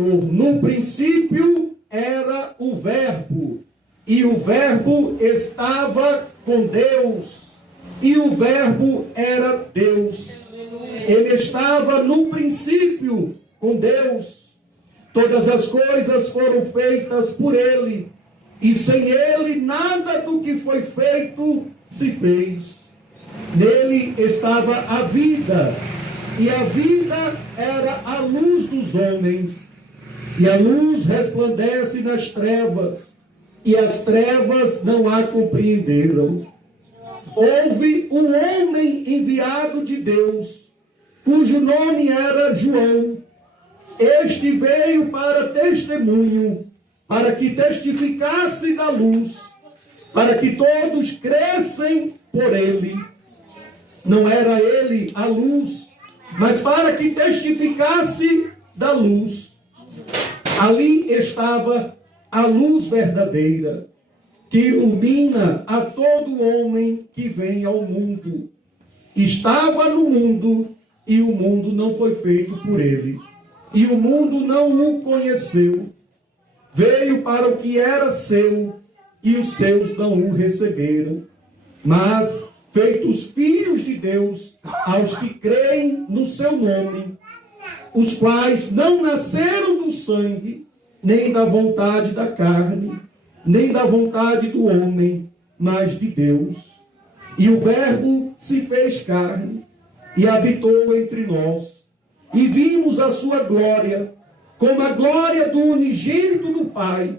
No princípio era o Verbo, e o Verbo estava com Deus, e o Verbo era Deus. Ele estava no princípio com Deus. Todas as coisas foram feitas por Ele, e sem Ele nada do que foi feito se fez. Nele estava a vida, e a vida era a luz dos homens. E a luz resplandece nas trevas, e as trevas não a compreenderam. Houve um homem enviado de Deus, cujo nome era João. Este veio para testemunho, para que testificasse da luz, para que todos crescem por ele. Não era ele a luz, mas para que testificasse da luz. Ali estava a luz verdadeira, que ilumina a todo homem que vem ao mundo. Estava no mundo, e o mundo não foi feito por ele, e o mundo não o conheceu. Veio para o que era seu, e os seus não o receberam. Mas, feitos filhos de Deus, aos que creem no seu nome, os quais não nasceram do sangue, nem da vontade da carne, nem da vontade do homem, mas de Deus. E o Verbo se fez carne, e habitou entre nós, e vimos a sua glória, como a glória do unigênito do Pai,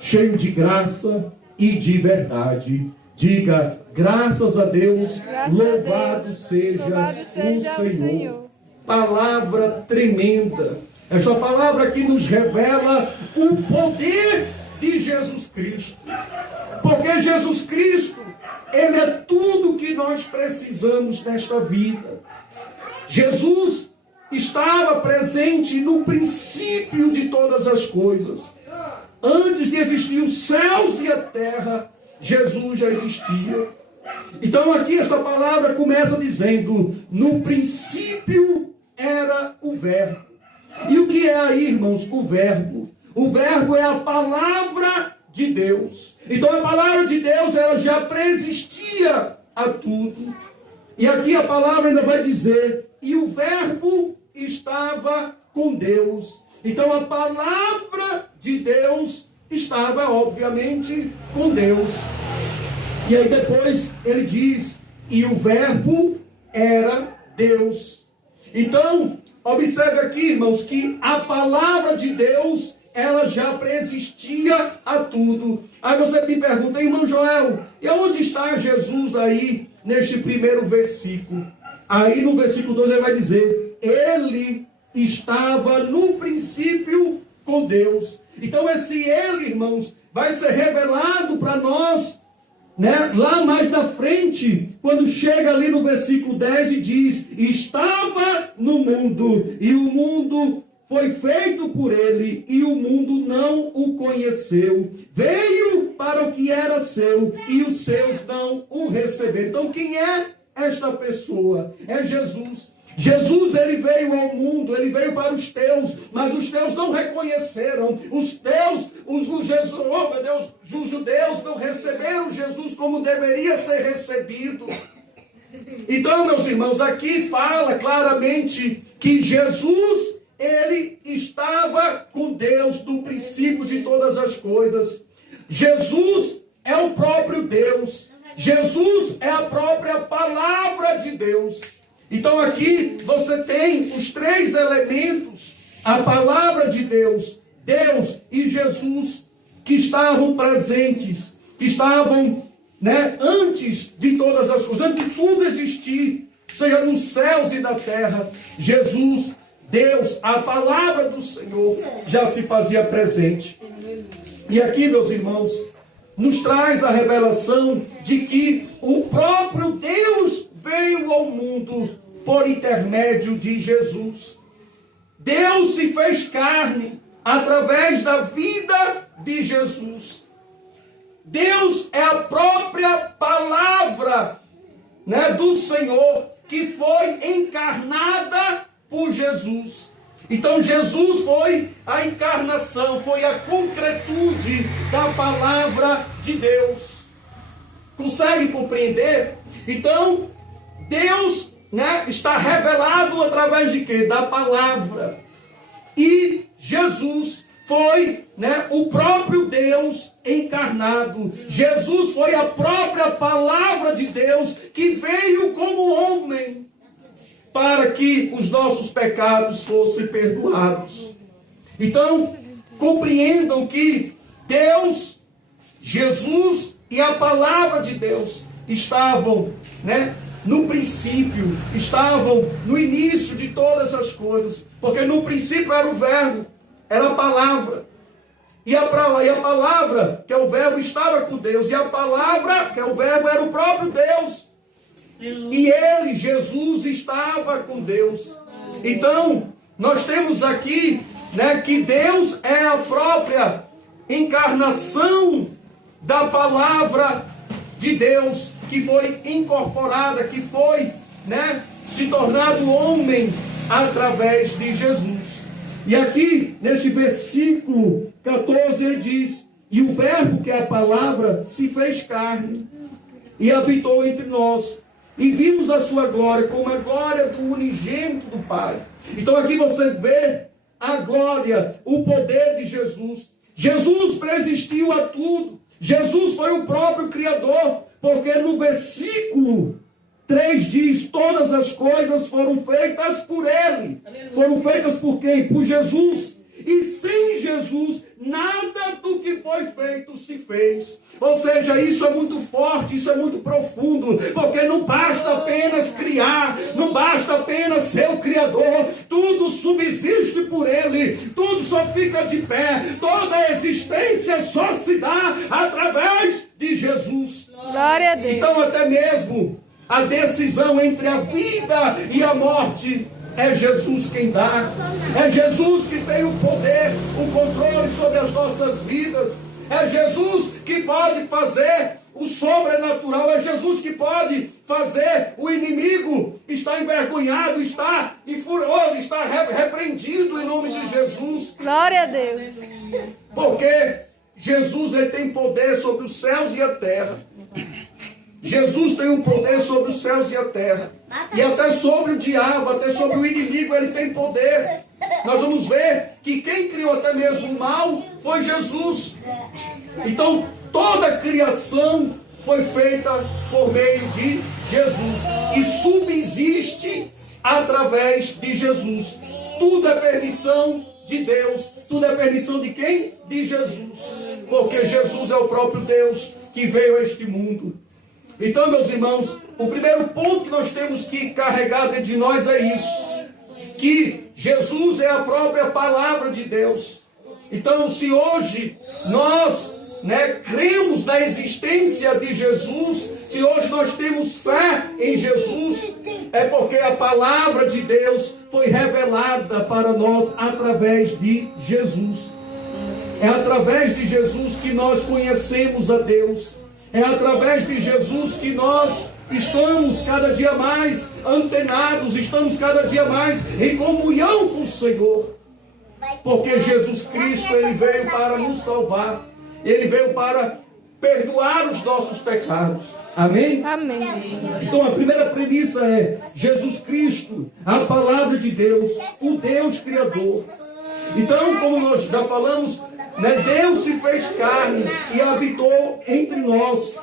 cheio de graça e de verdade. Diga, graças a Deus, louvado seja o Senhor. Palavra tremenda. Esta palavra que nos revela o poder de Jesus Cristo. Porque Jesus Cristo, Ele é tudo que nós precisamos nesta vida. Jesus estava presente no princípio de todas as coisas. Antes de existir os céus e a terra, Jesus já existia. Então aqui esta palavra começa dizendo, no princípio era o Verbo. E o que é aí, irmãos, o Verbo? O Verbo é a palavra de Deus. Então a palavra de Deus, ela já preexistia a tudo. E aqui a palavra ainda vai dizer, e o Verbo estava com Deus. Então a palavra de Deus estava, obviamente, com Deus. E aí depois ele diz, e o Verbo era Deus. Então, observe aqui, irmãos, que a palavra de Deus, ela já preexistia a tudo. Aí você me pergunta, irmão Joel, e onde está Jesus aí, neste primeiro versículo? Aí no versículo 2 ele vai dizer, ele estava no princípio com Deus. Então esse ele, irmãos, vai ser revelado para nós, né, lá mais na frente, quando chega ali no versículo 10 e diz, estava no mundo, e o mundo foi feito por ele, e o mundo não o conheceu. Veio para o que era seu, e os seus não o receberam. Então quem é esta pessoa? É Jesus. Jesus, ele veio ao mundo, ele veio para os teus, mas os teus não reconheceram. Os teus, os judeus não receberam Jesus como deveria ser recebido. Então, meus irmãos, aqui fala claramente que Jesus, ele estava com Deus no princípio de todas as coisas. Jesus é o próprio Deus. Jesus é a própria palavra de Deus. Então aqui você tem os três elementos, a palavra de Deus, Deus e Jesus, que estavam presentes, que estavam, né, antes de todas as coisas, antes de tudo existir, seja nos céus e na terra. Jesus, Deus, a palavra do Senhor já se fazia presente. E aqui, meus irmãos, nos traz a revelação de que o próprio Deus veio ao mundo por intermédio de Jesus. Deus se fez carne através da vida de Jesus. Deus é a própria palavra, né, do Senhor, que foi encarnada por Jesus. Então Jesus foi a encarnação, foi a concretude da palavra de Deus. Consegue compreender? Então, Deus, está revelado através de quê? Da palavra. E Jesus foi, o próprio Deus encarnado. Jesus foi a própria palavra de Deus que veio como homem para que os nossos pecados fossem perdoados. Então, compreendam que Deus, Jesus e a palavra de Deus estavam, no princípio, estavam no início de todas as coisas, porque no princípio era o verbo, era a palavra, e a palavra, que é o verbo, estava com Deus, e a palavra, que é o verbo, era o próprio Deus, e ele, Jesus, estava com Deus. Então, nós temos aqui, que Deus é a própria encarnação da palavra de Deus, que foi incorporada, que foi, se tornado homem através de Jesus. E aqui, neste versículo 14, ele diz: e o verbo, que é a palavra, se fez carne e habitou entre nós, e vimos a sua glória como a glória do unigênito do Pai. Então aqui você vê a glória, o poder de Jesus. Jesus preexistiu a tudo. Jesus foi o próprio Criador, porque no versículo 3 diz: todas as coisas foram feitas por Ele. Foram feitas por quem? Por Jesus. E sem Jesus, nada do que foi feito se fez. Ou seja, isso é muito forte, isso é muito profundo, porque não basta apenas criar, não basta apenas ser o Criador, tudo subsiste por Ele, tudo só fica de pé, toda a existência só se dá através de Jesus. Glória a Deus. Então até mesmo a decisão entre a vida e a morte, é Jesus quem dá. É Jesus que tem o poder, o controle sobre as nossas vidas. É Jesus que pode fazer o sobrenatural. É Jesus que pode fazer o inimigo estar envergonhado, estar em furor, estar repreendido em nome de Jesus. Glória a Deus. Porque Jesus, ele tem poder sobre os céus e a terra. Jesus tem um poder sobre os céus e a terra. E até sobre o diabo, até sobre o inimigo, ele tem poder. Nós vamos ver que quem criou até mesmo o mal foi Jesus. Então, toda a criação foi feita por meio de Jesus. E subsiste através de Jesus. Tudo é permissão de Deus. Tudo é permissão de quem? De Jesus. Porque Jesus é o próprio Deus que veio a este mundo. Então, meus irmãos, o primeiro ponto que nós temos que carregar dentro de nós é isso: que Jesus é a própria palavra de Deus. Então, se hoje nós cremos na existência de Jesus, se hoje nós temos fé em Jesus, é porque a palavra de Deus foi revelada para nós através de Jesus. É através de Jesus que nós conhecemos a Deus. É através de Jesus que nós estamos cada dia mais antenados, estamos cada dia mais em comunhão com o Senhor. Porque Jesus Cristo, ele veio para nos salvar. Ele veio para perdoar os nossos pecados. Amém? Amém. Então a primeira premissa é: Jesus Cristo, a palavra de Deus, o Deus Criador. Então, como nós já falamos, Deus se fez carne e habitou entre nós.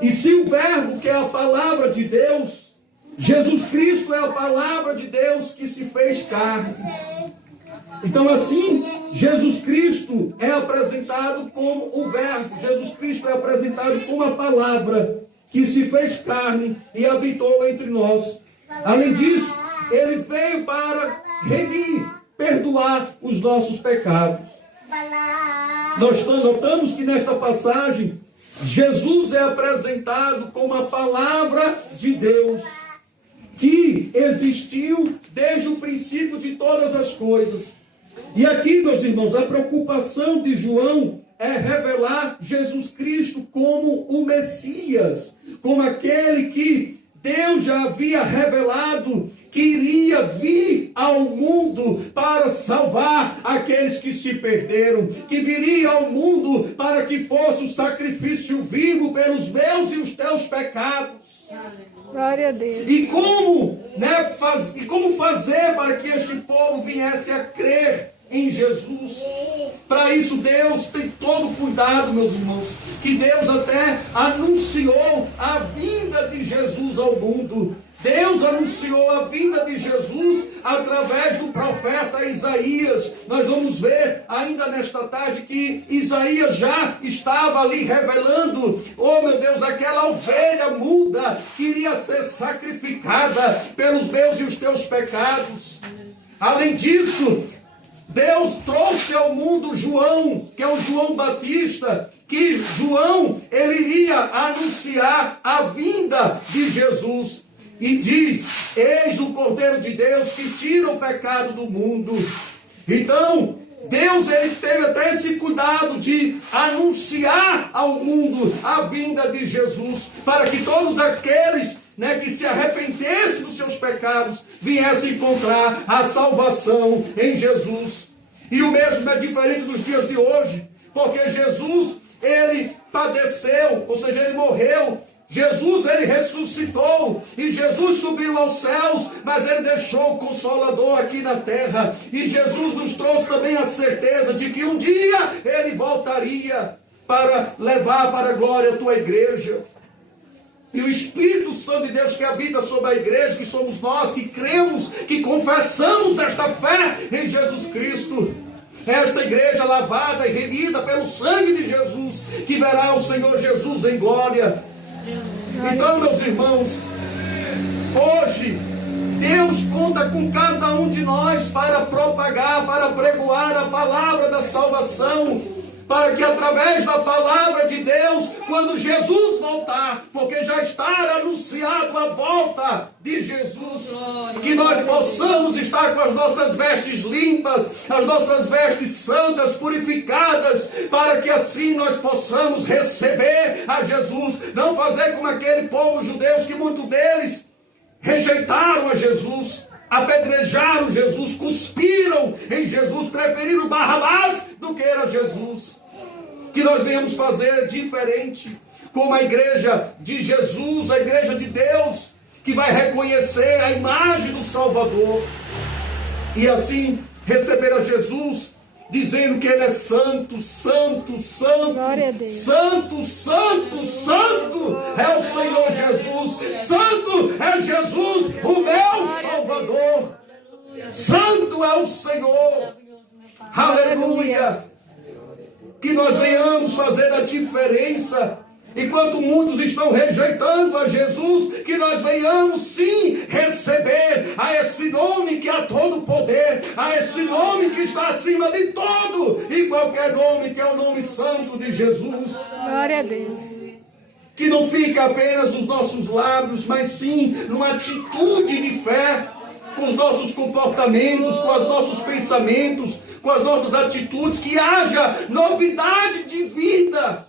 E se o verbo, que é a palavra de Deus, Jesus Cristo é a palavra de Deus que se fez carne. Então assim, Jesus Cristo é apresentado como o verbo. Jesus Cristo é apresentado como a palavra que se fez carne e habitou entre nós. Além disso, ele veio para remir, perdoar os nossos pecados. Nós notamos que nesta passagem, Jesus é apresentado como a palavra de Deus, que existiu desde o princípio de todas as coisas. E aqui, meus irmãos, a preocupação de João é revelar Jesus Cristo como o Messias, como aquele que Deus já havia revelado que iria vir ao mundo para salvar aqueles que se perderam, que viria ao mundo para que fosse um sacrifício vivo pelos meus e os teus pecados. Glória a Deus. E como fazer para que este povo viesse a crer em Jesus? Para isso Deus tem todo cuidado, meus irmãos, que Deus até anunciou a vinda de Jesus ao mundo. Deus anunciou a vinda de Jesus através do profeta Isaías. Nós vamos ver ainda nesta tarde que Isaías já estava ali revelando, oh meu Deus, aquela ovelha muda que iria ser sacrificada pelos meus e os teus pecados. Além disso, Deus trouxe ao mundo João, que é o João Batista, que João, ele iria anunciar a vinda de Jesus. E diz, eis o Cordeiro de Deus que tira o pecado do mundo. Então, Deus, ele teve até esse cuidado de anunciar ao mundo a vinda de Jesus, para que todos aqueles que se arrependessem dos seus pecados viessem encontrar a salvação em Jesus. E o mesmo é diferente dos dias de hoje, porque Jesus, ele padeceu, ou seja, ele morreu. Jesus, ele ressuscitou, e Jesus subiu aos céus, mas ele deixou o Consolador aqui na terra, e Jesus nos trouxe também a certeza de que um dia ele voltaria para levar para a glória a tua igreja. E o Espírito Santo de Deus que habita sobre a igreja, que somos nós, que cremos, que confessamos esta fé em Jesus Cristo, esta igreja lavada e remida pelo sangue de Jesus, que verá o Senhor Jesus em glória. Então, meus irmãos, hoje Deus conta com cada um de nós para propagar, para pregoar a palavra da salvação, para que através da palavra de Deus, quando Jesus voltar, porque já está anunciado a volta de Jesus, que nós possamos estar com as nossas vestes limpas, as nossas vestes santas, purificadas, para que assim nós possamos receber a Jesus, não fazer como aquele povo judeu, que muitos deles rejeitaram a Jesus, apedrejaram Jesus, cuspiram em Jesus, preferiram Barrabás do que era Jesus. Que nós venhamos fazer diferente, como a igreja de Jesus, a igreja de Deus, que vai reconhecer a imagem do Salvador, e assim receber a Jesus, dizendo que Ele é santo, santo, santo, santo, santo, santo é o Senhor Jesus, santo é Jesus, o meu Salvador, santo é o Senhor, aleluia. Que nós venhamos fazer a diferença, enquanto muitos estão rejeitando a Jesus, que nós venhamos sim receber a esse nome que há todo poder, a esse nome que está acima de todo e qualquer nome, que é o nome santo de Jesus. Glória a Deus. Que não fique apenas nos nossos lábios, mas sim numa atitude de fé, com os nossos comportamentos, com os nossos pensamentos, com as nossas atitudes, que haja novidade de vida,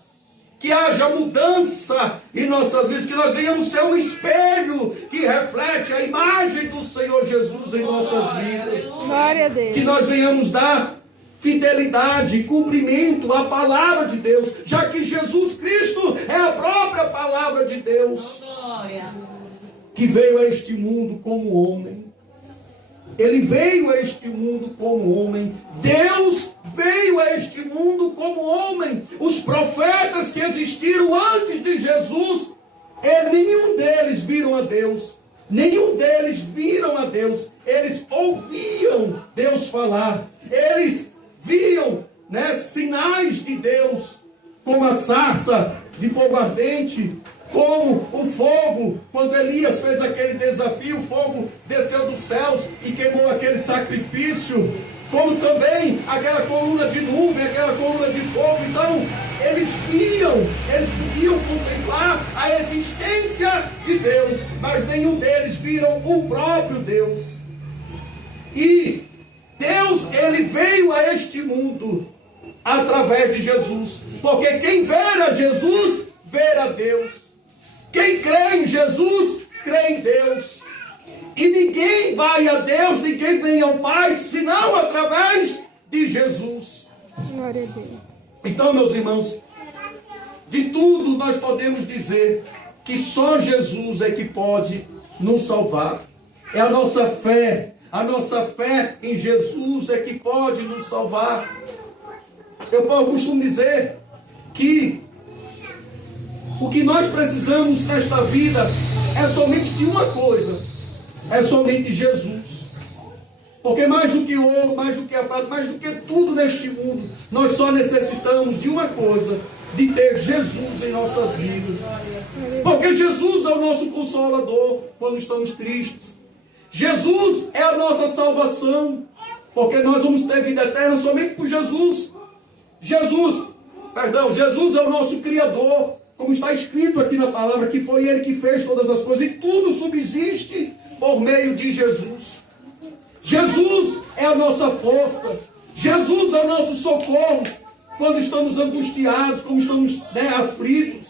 que haja mudança em nossas vidas, que nós venhamos ser um espelho que reflete a imagem do Senhor Jesus em nossas vidas. Glória a Deus. Que nós venhamos dar fidelidade, cumprimento à palavra de Deus, já que Jesus Cristo é a própria palavra de Deus, que veio a este mundo como homem. Ele veio a este mundo como homem. Deus veio a este mundo como homem. Os profetas que existiram antes de Jesus, nenhum deles viram a Deus. Nenhum deles viram a Deus. Eles ouviam Deus falar. Eles viam sinais de Deus, como a sarça de fogo ardente, como o fogo, quando Elias fez aquele desafio, o fogo desceu dos céus e queimou aquele sacrifício, como também aquela coluna de nuvem, aquela coluna de fogo. Então, eles viam, eles podiam contemplar a existência de Deus, mas nenhum deles viram o próprio Deus. E Deus, ele veio a este mundo através de Jesus, porque quem ver a Jesus, ver a Deus. Quem crê em Jesus, crê em Deus. E ninguém vai a Deus, ninguém vem ao Pai, senão através de Jesus. Glória a Deus. Então, meus irmãos, de tudo nós podemos dizer que só Jesus é que pode nos salvar. É a nossa fé em Jesus é que pode nos salvar. Eu costumo dizer que o que nós precisamos nesta vida é somente de uma coisa, é somente Jesus. Porque mais do que ouro, mais do que a prata, mais do que tudo neste mundo, nós só necessitamos de uma coisa, de ter Jesus em nossas vidas. Porque Jesus é o nosso consolador quando estamos tristes. Jesus é a nossa salvação, porque nós vamos ter vida eterna somente por Jesus. Jesus é o nosso Criador, como está escrito aqui na palavra, que foi Ele que fez todas as coisas, e tudo subsiste por meio de Jesus. Jesus é a nossa força, Jesus é o nosso socorro, quando estamos angustiados, quando estamos aflitos.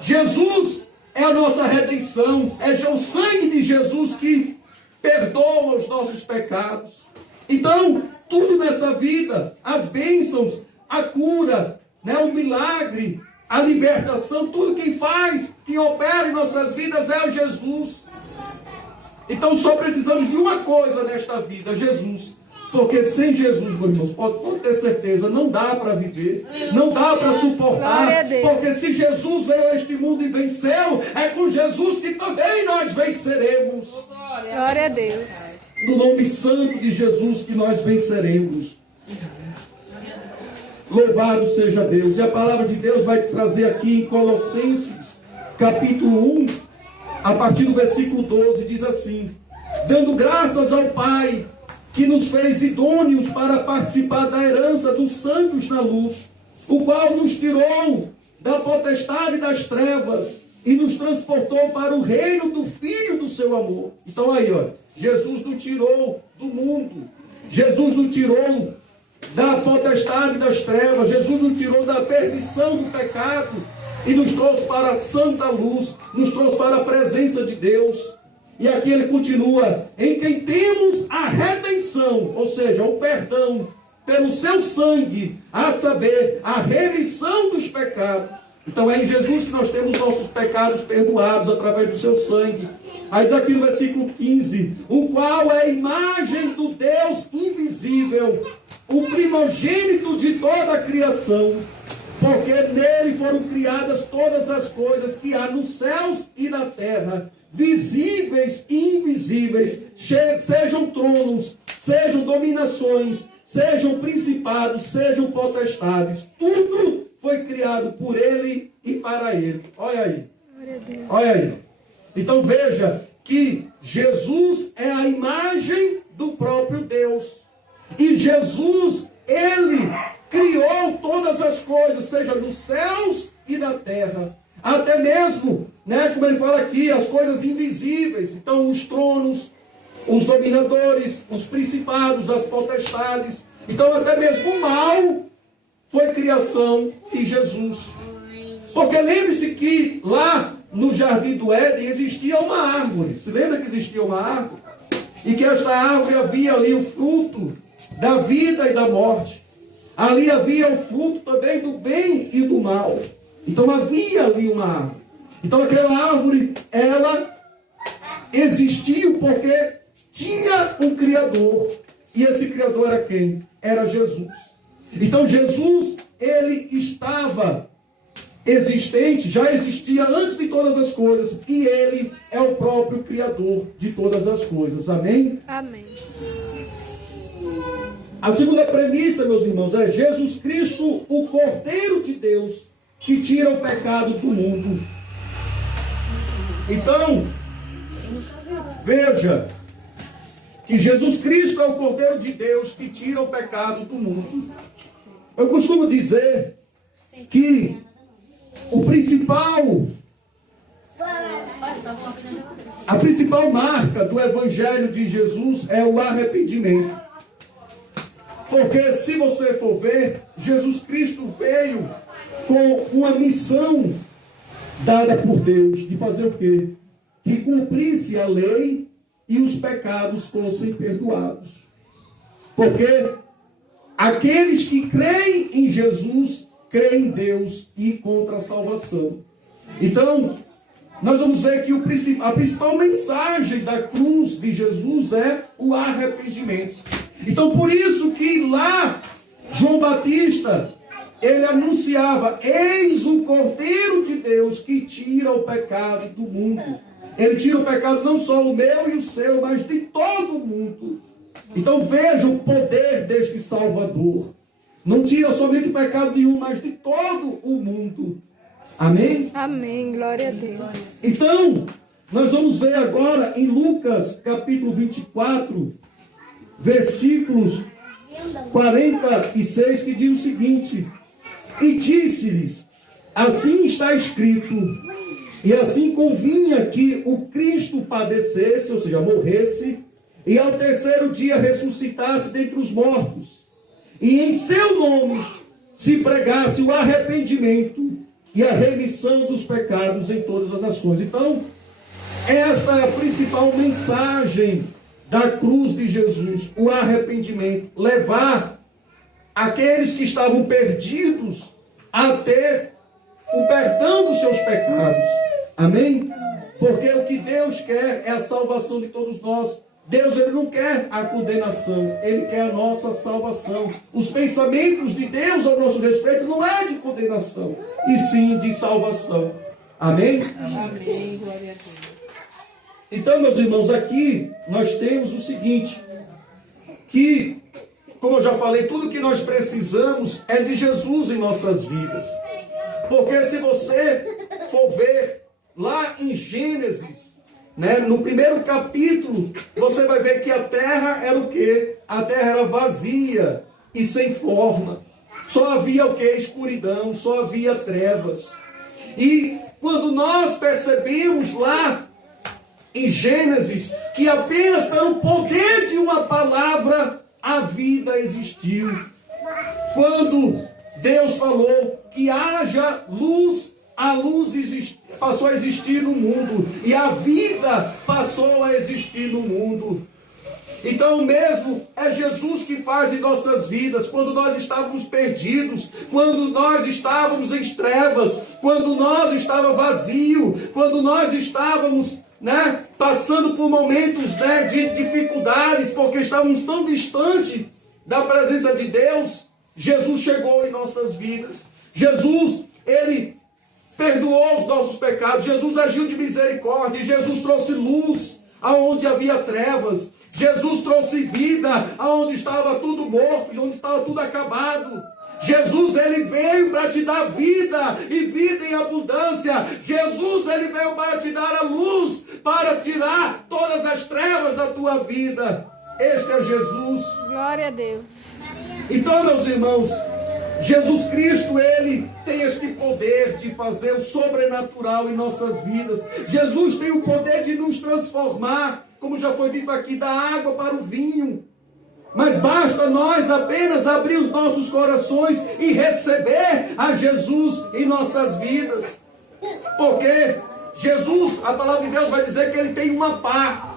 Jesus é a nossa redenção, é o sangue de Jesus que perdoa os nossos pecados. Então, tudo nessa vida, as bênçãos, a cura, o milagre, a libertação, tudo quem faz, quem opera em nossas vidas é Jesus. Então só precisamos de uma coisa nesta vida, Jesus. Porque sem Jesus, meus irmãos, pode ter certeza, não dá para viver, não dá para suportar. Porque se Jesus veio a este mundo e venceu, é com Jesus que também nós venceremos. Glória a Deus. No nome santo de Jesus que nós venceremos. Louvado seja Deus. E a palavra de Deus vai trazer aqui em Colossenses, capítulo 1, a partir do versículo 12, diz assim: dando graças ao Pai, que nos fez idôneos para participar da herança dos santos na luz, o qual nos tirou da potestade das trevas e nos transportou para o reino do Filho do seu amor. Então aí, Jesus nos tirou do mundo, Jesus nos tirou da potestade das trevas, Jesus nos tirou da perdição do pecado e nos trouxe para a santa luz, nos trouxe para a presença de Deus. E aqui ele continua: em quem temos a redenção, ou seja, o perdão pelo seu sangue, a saber, a remissão dos pecados. Então é em Jesus que nós temos nossos pecados perdoados através do seu sangue. Aí diz aqui no versículo 15: o qual é a imagem do Deus invisível, o primogênito de toda a criação, porque nele foram criadas todas as coisas que há nos céus e na terra, visíveis e invisíveis, sejam tronos, sejam dominações, sejam principados, sejam potestades. Tudo foi criado por ele e para ele. Olha aí. Olha aí. Então veja que Jesus é a imagem do próprio Deus. E Jesus, ele criou todas as coisas, seja nos céus e na terra. Até mesmo, como ele fala aqui, as coisas invisíveis. Então os tronos, os dominadores, os principados, as potestades. Então até mesmo o mal foi criação de Jesus. Porque lembre-se que lá no Jardim do Éden existia uma árvore. Se lembra que existia uma árvore? E que esta árvore havia ali o fruto da vida e da morte. Ali havia o fruto também do bem e do mal. Então havia ali uma árvore. Então aquela árvore, ela existiu porque tinha um Criador. E esse Criador era quem? Era Jesus. Então Jesus, ele estava existente, já existia antes de todas as coisas. E ele é o próprio Criador de todas as coisas. Amém? Amém. A segunda premissa, meus irmãos, é Jesus Cristo, o Cordeiro de Deus, que tira o pecado do mundo. Então, veja que Jesus Cristo é o Cordeiro de Deus que tira o pecado do mundo. Eu costumo dizer que a principal marca do Evangelho de Jesus é o arrependimento. Porque se você for ver, Jesus Cristo veio com uma missão dada por Deus, de fazer o quê? que cumprisse a lei e os pecados fossem perdoados. Porque aqueles que creem em Jesus, creem em Deus e contra a salvação. Então, nós vamos ver que a principal mensagem da cruz de Jesus é o arrependimento. Então, por isso que lá, João Batista, ele anunciava: eis o Cordeiro de Deus que tira o pecado do mundo. Ele tira o pecado não só o meu e o seu, mas de todo o mundo. Então veja o poder deste Salvador. Não tira somente o pecado de um, mas de todo o mundo. Amém? Amém. Glória a Deus. Então, nós vamos ver agora em Lucas capítulo 24, versículos 46, que diz o seguinte: e disse-lhes: assim está escrito, e assim convinha que o Cristo padecesse, ou seja, morresse, e ao terceiro dia ressuscitasse dentre os mortos, e em seu nome se pregasse o arrependimento e a remissão dos pecados em todas as nações. Então, esta é a principal mensagem da cruz de Jesus: o arrependimento, levar aqueles que estavam perdidos a ter o perdão dos seus pecados. Amém? Porque o que Deus quer é a salvação de todos nós. Deus, ele não quer a condenação, ele quer a nossa salvação. Os pensamentos de Deus ao nosso respeito não é de condenação, e sim de salvação. Amém? Amém. Glória a Deus. Então, meus irmãos, aqui nós temos o seguinte, que, como eu já falei, tudo que nós precisamos é de Jesus em nossas vidas. Porque se você for ver lá em Gênesis, no primeiro capítulo, você vai ver que a terra era o quê? A terra era vazia e sem forma. Só havia o quê? Escuridão, só havia trevas. E quando nós percebemos lá em Gênesis que apenas pelo poder de uma palavra a vida existiu. Quando Deus falou que haja luz, a luz passou a existir no mundo, e a vida passou a existir no mundo. Então mesmo é Jesus que faz em nossas vidas, quando nós estávamos perdidos, quando nós estávamos em trevas, quando nós estávamos vazios, quando nós estávamos passando por momentos de dificuldades, porque estávamos tão distantes da presença de Deus. Jesus chegou em nossas vidas. Jesus, ele perdoou os nossos pecados. Jesus agiu de misericórdia. Jesus trouxe luz aonde havia trevas. Jesus trouxe vida aonde estava tudo morto, onde estava tudo acabado. Jesus, ele veio para te dar vida, e vida em abundância. Jesus, ele veio para te dar a luz, para tirar todas as trevas da tua vida. Este é Jesus. Glória a Deus. Então, meus irmãos, Jesus Cristo, ele tem este poder de fazer o sobrenatural em nossas vidas. Jesus tem o poder de nos transformar, como já foi dito aqui, da água para o vinho. Mas basta nós apenas abrir os nossos corações e receber a Jesus em nossas vidas. Porque Jesus, a palavra de Deus vai dizer que ele tem uma pá.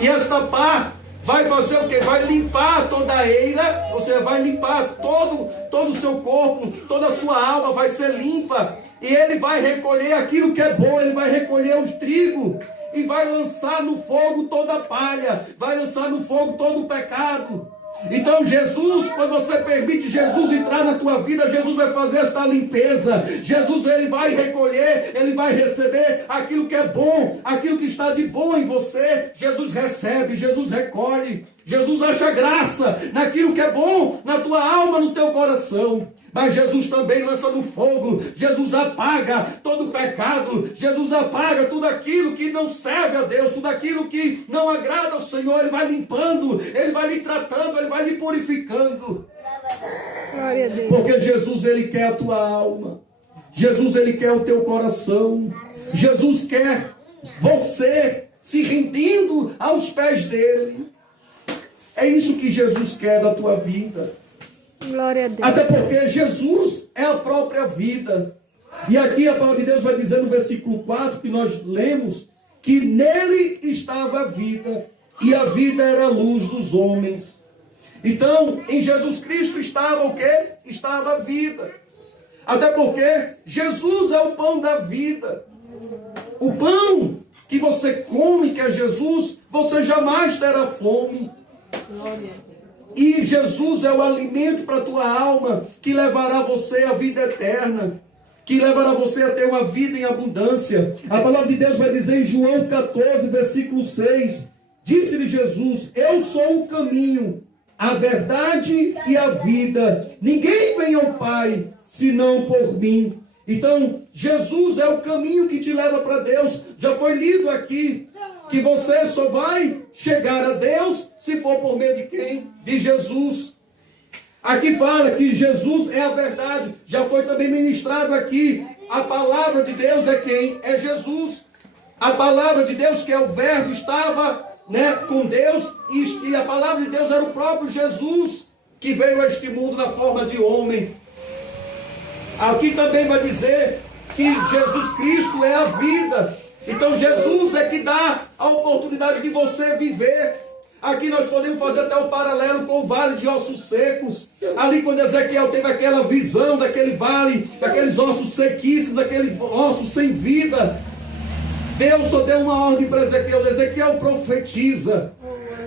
E esta pá vai fazer o quê? Vai limpar toda a eira, ou seja, vai limpar todo o seu corpo, toda a sua alma vai ser limpa. E ele vai recolher aquilo que é bom, ele vai recolher o trigo e vai lançar no fogo toda a palha, vai lançar no fogo todo o pecado. Então Jesus, quando você permite Jesus entrar na tua vida, Jesus vai fazer esta limpeza. Jesus, ele vai recolher, ele vai receber aquilo que é bom, aquilo que está de bom em você. Jesus recebe, Jesus recolhe, Jesus acha graça naquilo que é bom na tua alma, no teu coração. Mas Jesus também lança no fogo. Jesus apaga todo o pecado. Jesus apaga tudo aquilo que não serve a Deus, tudo aquilo que não agrada ao Senhor. Ele vai limpando, ele vai lhe tratando, ele vai lhe purificando. Glória a Deus. Porque Jesus, ele quer a tua alma. Jesus, ele quer o teu coração. Jesus quer você se rendendo aos pés dele. É isso que Jesus quer da tua vida. Glória a Deus. Até porque Jesus é a própria vida. E aqui a palavra de Deus vai dizer no versículo 4 que nós lemos, que nele estava a vida, e a vida era a luz dos homens. Então, em Jesus Cristo estava o quê? Estava a vida. Até porque Jesus é o pão da vida. O pão que você come, que é Jesus, você jamais terá fome. E Jesus é o alimento para a tua alma, que levará você à vida eterna, que levará você a ter uma vida em abundância. A palavra de Deus vai dizer em João 14, versículo 6, disse-lhe Jesus: eu sou o caminho, a verdade e a vida. Ninguém vem ao Pai senão por mim. Então, Jesus é o caminho que te leva para Deus. Já foi lido aqui que você só vai chegar a Deus se for por meio de quem? De Jesus. Aqui fala que Jesus é a verdade. Já foi também ministrado aqui. A palavra de Deus é quem? É Jesus. A palavra de Deus, que é o Verbo, estava, com Deus. E a palavra de Deus era o próprio Jesus, que veio a este mundo na forma de homem. Aqui também vai dizer que Jesus Cristo é a vida. Então Jesus é que dá a oportunidade de você viver. Aqui nós podemos fazer até o paralelo com o vale de ossos secos. Ali quando Ezequiel teve aquela visão daquele vale, daqueles ossos sequíssimos, daqueles ossos sem vida, Deus só deu uma ordem para Ezequiel. Ezequiel profetiza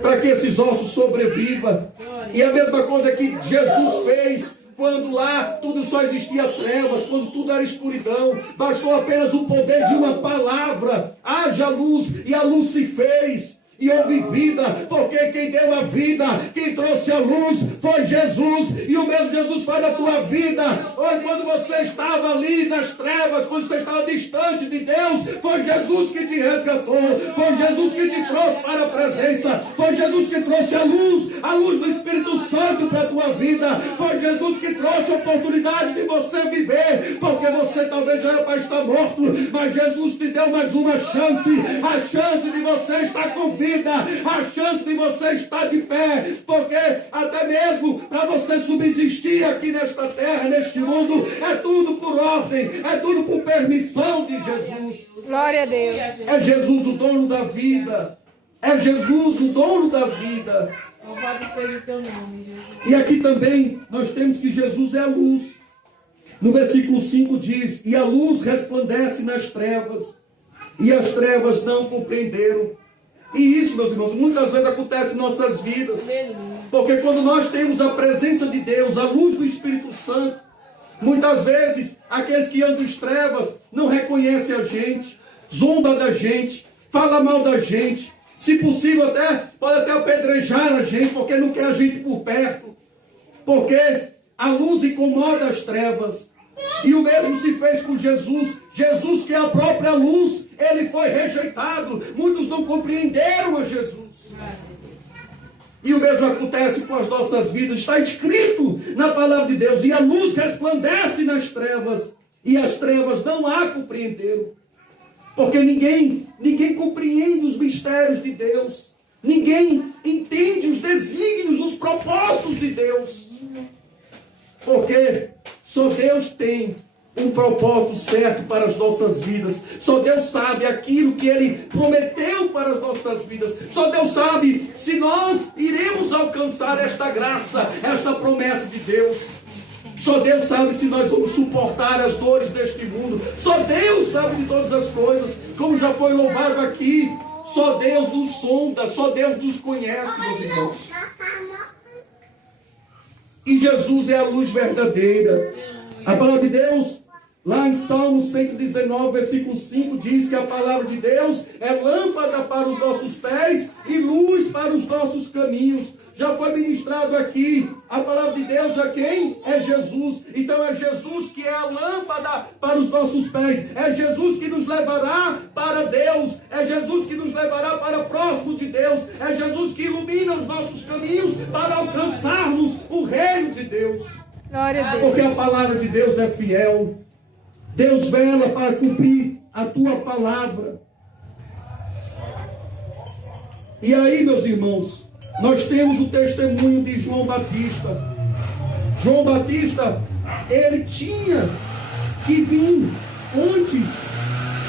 para que esses ossos sobrevivam. E a mesma coisa que Jesus fez. Quando lá tudo só existia trevas, quando tudo era escuridão, bastou apenas o poder de uma palavra: haja luz, e a luz se fez. E houve vida, porque quem deu a vida, quem trouxe a luz foi Jesus. E o mesmo Jesus faz na tua vida. Ou quando você estava ali nas trevas, quando você estava distante de Deus, foi Jesus que te resgatou, foi Jesus que te trouxe para a presença, foi Jesus que trouxe a luz do Espírito Santo para a tua vida, foi Jesus que trouxe a oportunidade de você viver, porque você talvez já era para estar morto, mas Jesus te deu mais uma chance, a chance de você estar com vida, a chance de você estar de pé, porque até mesmo para você subsistir aqui nesta terra, neste mundo, é tudo por ordem, é tudo por permissão de Jesus. Glória a Deus. É Jesus o dono da vida, é Jesus o dono da vida. Louvado seja o teu nome, Jesus. E aqui também nós temos que Jesus é a luz. No versículo 5 diz: e a luz resplandece nas trevas, e as trevas não compreenderam. E isso, meus irmãos, muitas vezes acontece em nossas vidas. Porque quando nós temos a presença de Deus, a luz do Espírito Santo, muitas vezes aqueles que andam em trevas não reconhecem a gente, zomba da gente, fala mal da gente, se possível pode até apedrejar a gente, porque não quer a gente por perto. Porque a luz incomoda as trevas. E o mesmo se fez com Jesus. Jesus, que é a própria luz, ele foi rejeitado. Muitos não compreenderam a Jesus. E o mesmo acontece com as nossas vidas. Está escrito na palavra de Deus: e a luz resplandece nas trevas, e as trevas não a compreenderam. Porque ninguém compreende os mistérios de Deus. Ninguém entende os desígnios, os propósitos de Deus. Porque só Deus tem um propósito certo para as nossas vidas. Só Deus sabe aquilo que Ele prometeu para as nossas vidas. Só Deus sabe se nós iremos alcançar esta graça, esta promessa de Deus. Só Deus sabe se nós vamos suportar as dores deste mundo. Só Deus sabe de todas as coisas. Como já foi louvado aqui, só Deus nos sonda, só Deus nos conhece, meus irmãos. E Jesus é a luz verdadeira. A palavra de Deus, lá em Salmo 119, versículo 5, diz que a palavra de Deus é lâmpada para os nossos pés e luz para os nossos caminhos. Já foi ministrado aqui, a palavra de Deus é quem? É Jesus. Então é Jesus que é a lâmpada para os nossos pés. É Jesus que nos levará para Deus. É Jesus que nos levará para próximo de Deus. É Jesus que ilumina os nossos caminhos para alcançarmos o reino de Deus. Glória a Deus. Porque a palavra de Deus é fiel. Deus vela para cumprir a tua palavra. E aí, meus irmãos, nós temos o testemunho de João Batista. João Batista, ele tinha que vir antes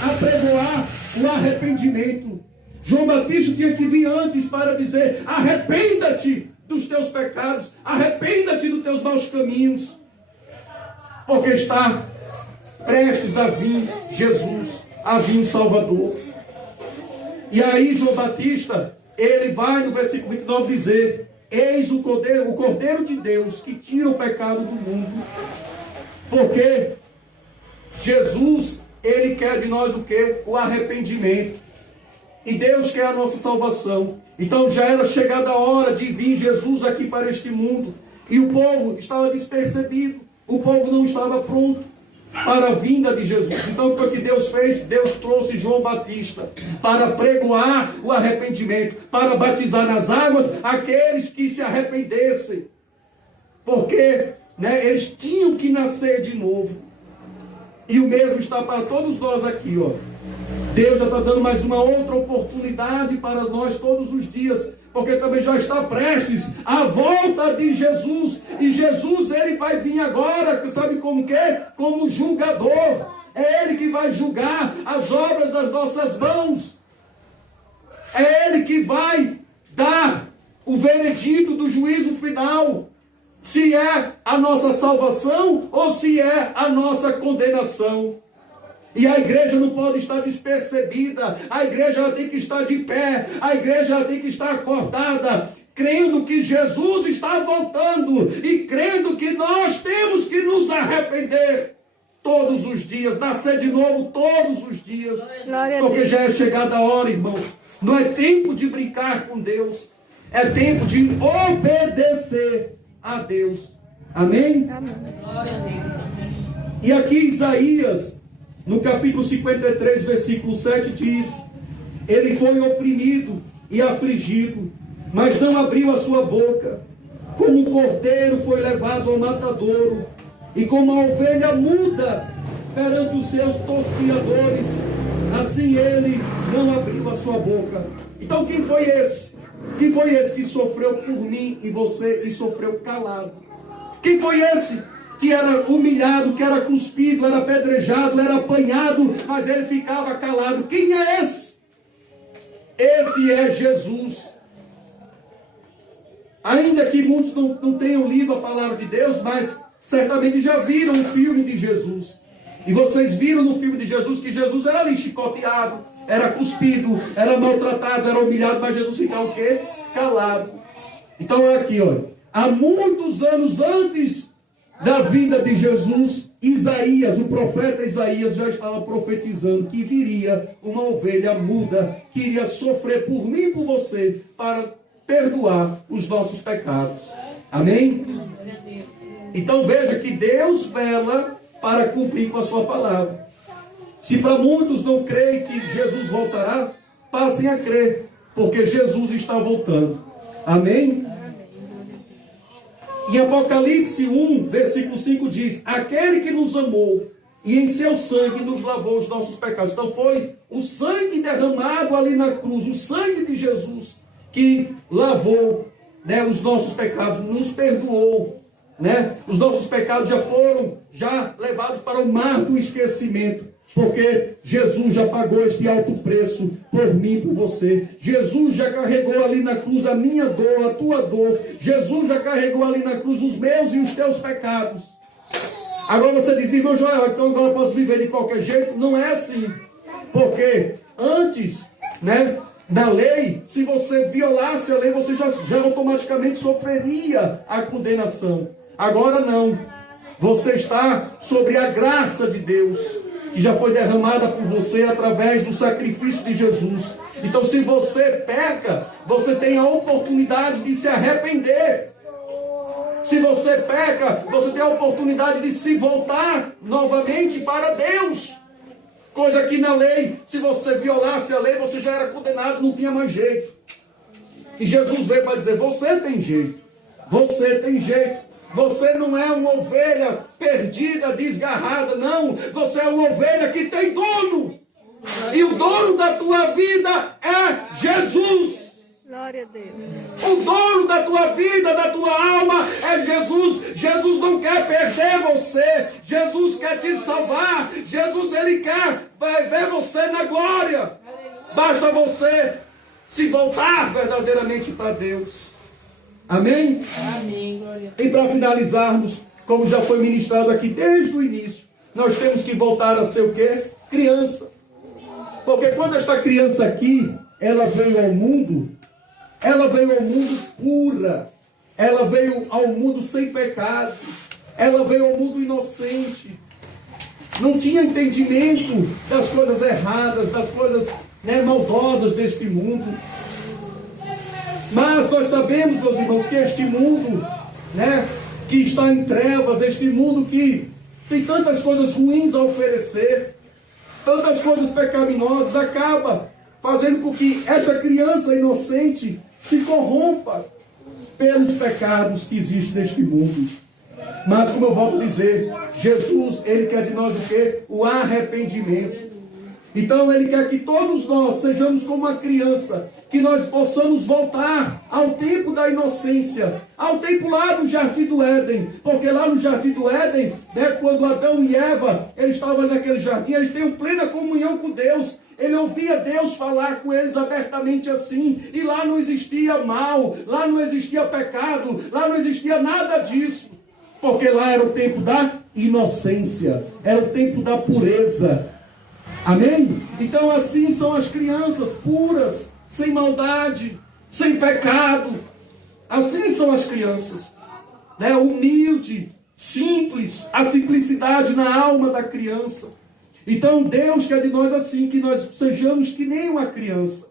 apregoar o arrependimento. João Batista tinha que vir antes para dizer: arrependa-te dos teus pecados, arrependa-te dos teus maus caminhos, porque está prestes a vir Jesus, a vir o Salvador. E aí João Batista, ele vai no versículo 29 dizer: eis o Cordeiro de Deus que tira o pecado do mundo. Porque Jesus, ele quer de nós o quê? O arrependimento. E Deus quer a nossa salvação. Então já era chegada a hora de vir Jesus aqui para este mundo. E o povo estava despercebido. O povo não estava pronto para a vinda de Jesus. Então o que Deus fez? Deus trouxe João Batista para pregoar o arrependimento, para batizar nas águas aqueles que se arrependessem. Porque eles tinham que nascer de novo. E o mesmo está para todos nós aqui, ó. Deus já está dando mais uma outra oportunidade para nós todos os dias, porque também já está prestes a volta de Jesus. E Jesus, ele vai vir agora, sabe como que é? Como julgador. É ele que vai julgar as obras das nossas mãos. É ele que vai dar o veredito do juízo final, se é a nossa salvação ou se é a nossa condenação. E a igreja não pode estar despercebida. A igreja tem que estar de pé. A igreja tem que estar acordada, crendo que Jesus está voltando e crendo que nós temos que nos arrepender todos os dias, nascer de novo todos os dias, porque já é chegada a hora, irmãos. Não é tempo de brincar com Deus, é tempo de obedecer a Deus. Amém? Amém. Glória a Deus. E aqui Isaías, no capítulo 53, versículo 7, diz: ele foi oprimido e afligido, mas não abriu a sua boca. Como um cordeiro foi levado ao matadouro, e como uma ovelha muda perante os seus tosquiadores, assim ele não abriu a sua boca. Então quem foi esse? Quem foi esse que sofreu por mim e você e sofreu calado? Quem foi esse que era humilhado, que era cuspido, era apedrejado, era apanhado, mas ele ficava calado? Quem é esse? Esse é Jesus. Ainda que muitos não tenham lido a palavra de Deus, mas certamente já viram o filme de Jesus. E vocês viram no filme de Jesus que Jesus era ali chicoteado, era cuspido, era maltratado, era humilhado, mas Jesus ficava o quê? Calado. Então aqui, olha, há muitos anos antes da vinda de Jesus, Isaías, o profeta Isaías, já estava profetizando que viria uma ovelha muda, que iria sofrer por mim e por você, para perdoar os nossos pecados. Amém? Então veja que Deus vela para cumprir com a sua palavra. Se para muitos não creem que Jesus voltará, passem a crer, porque Jesus está voltando. Amém? Em Apocalipse 1, versículo 5 diz: aquele que nos amou e em seu sangue nos lavou os nossos pecados. Então foi o sangue derramado ali na cruz, o sangue de Jesus, que lavou, os nossos pecados, nos perdoou. Os nossos pecados já foram levados para o mar do esquecimento, porque Jesus já pagou este alto preço por mim e por você. Jesus já carregou ali na cruz a minha dor, a tua dor. Jesus já carregou ali na cruz os meus e os teus pecados. Agora você diz: irmão Joel, então agora eu posso viver de qualquer jeito? Não é assim. Porque antes, na lei, se você violasse a lei, você já automaticamente sofreria a condenação. Agora não. Você está sobre a graça de Deus, que já foi derramada por você através do sacrifício de Jesus. Então, se você peca, você tem a oportunidade de se arrepender. Se você peca, você tem a oportunidade de se voltar novamente para Deus. Coisa que na lei, se você violasse a lei, você já era condenado, não tinha mais jeito. E Jesus veio para dizer: você tem jeito. Você tem jeito. Você não é uma ovelha perdida, desgarrada, não. Você é uma ovelha que tem dono. E o dono da tua vida é Jesus. Glória a Deus. O dono da tua vida, da tua alma é Jesus. Jesus não quer perder você. Jesus quer te salvar. Jesus, ele quer ver você na glória. Basta você se voltar verdadeiramente para Deus. Amém? Amém, glória. E para finalizarmos, como já foi ministrado aqui desde o início, nós temos que voltar a ser o quê? Criança. Porque quando esta criança aqui, ela veio ao mundo pura. Ela veio ao mundo sem pecado. Ela veio ao mundo inocente. Não tinha entendimento das coisas erradas, das coisas maldosas deste mundo. Mas nós sabemos, meus irmãos, que este mundo, que está em trevas, este mundo que tem tantas coisas ruins a oferecer, tantas coisas pecaminosas, acaba fazendo com que esta criança inocente se corrompa pelos pecados que existem neste mundo. Mas, como eu volto a dizer, Jesus, Ele quer de nós o quê? O arrependimento. Então, Ele quer que todos nós sejamos como uma criança, que nós possamos voltar ao tempo da inocência, ao tempo lá do Jardim do Éden. Porque lá no Jardim do Éden, quando Adão e Eva, eles estavam naquele jardim, eles têm plena comunhão com Deus. Ele ouvia Deus falar com eles abertamente assim. E lá não existia mal, lá não existia pecado, lá não existia nada disso. Porque lá era o tempo da inocência, era o tempo da pureza. Amém? Então assim são as crianças puras, sem maldade, sem pecado. Assim são as crianças. Humilde, simples, a simplicidade na alma da criança. Então Deus quer de nós assim, que nós sejamos que nem uma criança.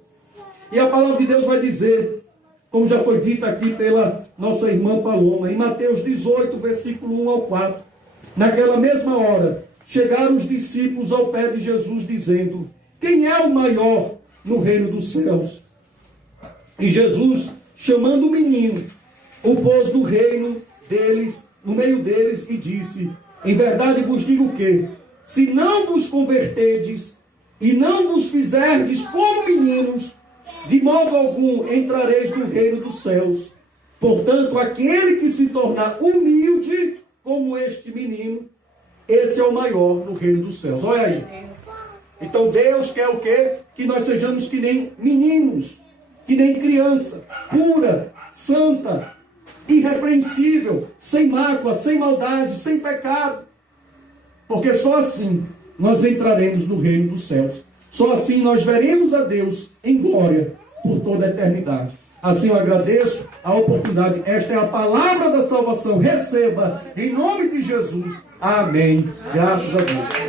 E a palavra de Deus vai dizer, como já foi dito aqui pela nossa irmã Paloma, em Mateus 18, versículo 1 ao 4. Naquela mesma hora, chegaram os discípulos ao pé de Jesus, dizendo: quem é o maior no reino dos céus? E Jesus, chamando o menino, o pôs no reino deles, no meio deles, e disse: em verdade vos digo que, se não vos converterdes e não vos fizerdes como meninos, de modo algum entrareis no reino dos céus. Portanto, aquele que se tornar humilde como este menino, esse é o maior no reino dos céus. Olha aí. Então Deus quer o quê? Que nós sejamos que nem meninos, que nem criança, pura, santa, irrepreensível, sem mácula, sem maldade, sem pecado. Porque só assim nós entraremos no reino dos céus. Só assim nós veremos a Deus em glória por toda a eternidade. Assim eu agradeço a oportunidade. Esta é a palavra da salvação. Receba em nome de Jesus. Amém. Graças a Deus.